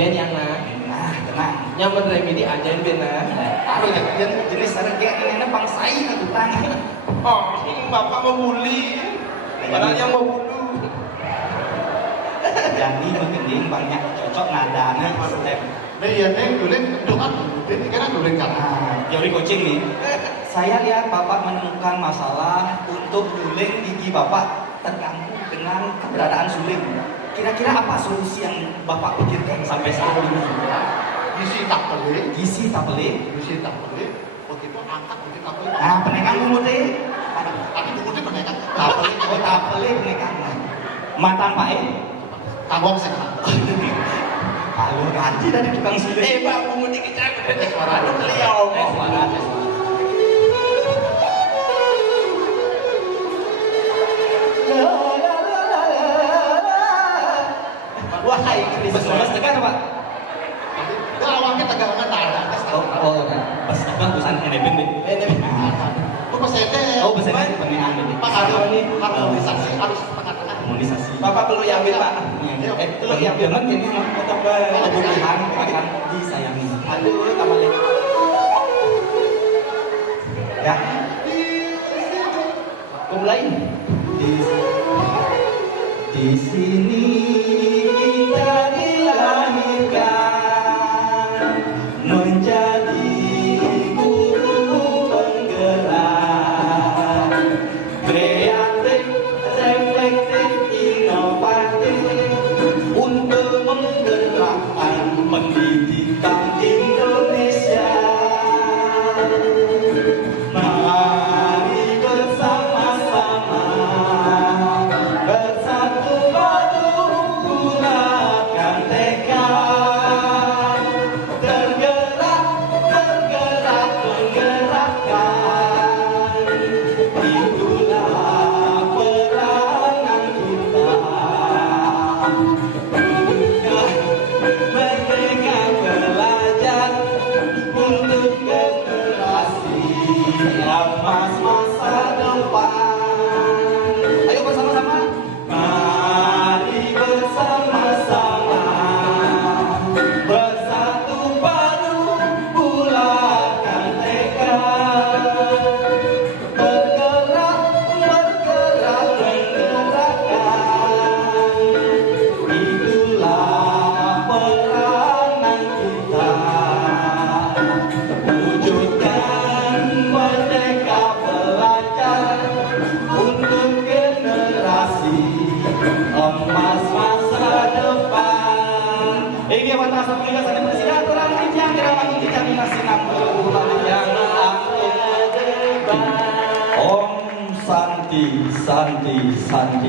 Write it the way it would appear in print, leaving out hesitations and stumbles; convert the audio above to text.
Anjen yang Nah, tenang. yang bener di anjen bener. Taruh ya, jenis sarang dia ini pangsai atau tangan. Oh, ini bapak membuli. Padahal yang mau bunuh. Jadi mungkin banyak cocok nadanya step. Iya nih, guling doang. Ini kan guling kan. Teori coaching nih. Saya lihat Bapak menemukan masalah untuk guling gigi Bapak terganggu dengan keberadaan suling. Kira-kira apa solusi yang Bapak pikirkan sampai saat ini? Gizi tak pelik, Gizi tak pelik. gizi tak pelik. Begitu angkat begitu tak pelik. Nah, penekang lumutnya. Tadi bumbunya menaikkan. Tak pelik, oh tak pelik penekang. Mantan Pak Tanggung sih. Kalau ganti dari tukang suling. Pak, bunga dikit aja. Suara. Aduh, beliau. Suara. Wahai Kristus, mas tegar Pak. Itu awalnya tegangan tak ada. Pas tegar tulisan NDPN deh. Itu pesetnya. Oh, pesan pernyataan ini. Pak harmonisasi harus tengah-tengah. Harmonisasi. Bapak perlu yang ambil, Pak. Lu yang jangan ini mah foto kebutuhan akan disayangi. Aduh, kembali. Ya. Mulai di sini kita dilahirkan menjadi guru penggerak kreatif, reflektif, inovatif untuk menggerakkan pendidikan Indonesia. Mari bersama-sama bersatu padu bulatkan tekad, tergerak, tergerak, menggerakkan. Itulah peranan kita. Merdeka belajar untuk generasi emas masa depan. Ayo bersama-sama. Mari bersama-sama bersatu padu bulatkan tekad, bergerak, bergerak, menggerakkan. Itulah peranan kita. Wujudkan merdeka belajar untuk generasi emas masa depan. Ini dia mata asal juga sana bersihkan terang yang dirapati di kami masih nampu yang aku. Om Santi Santi Santi.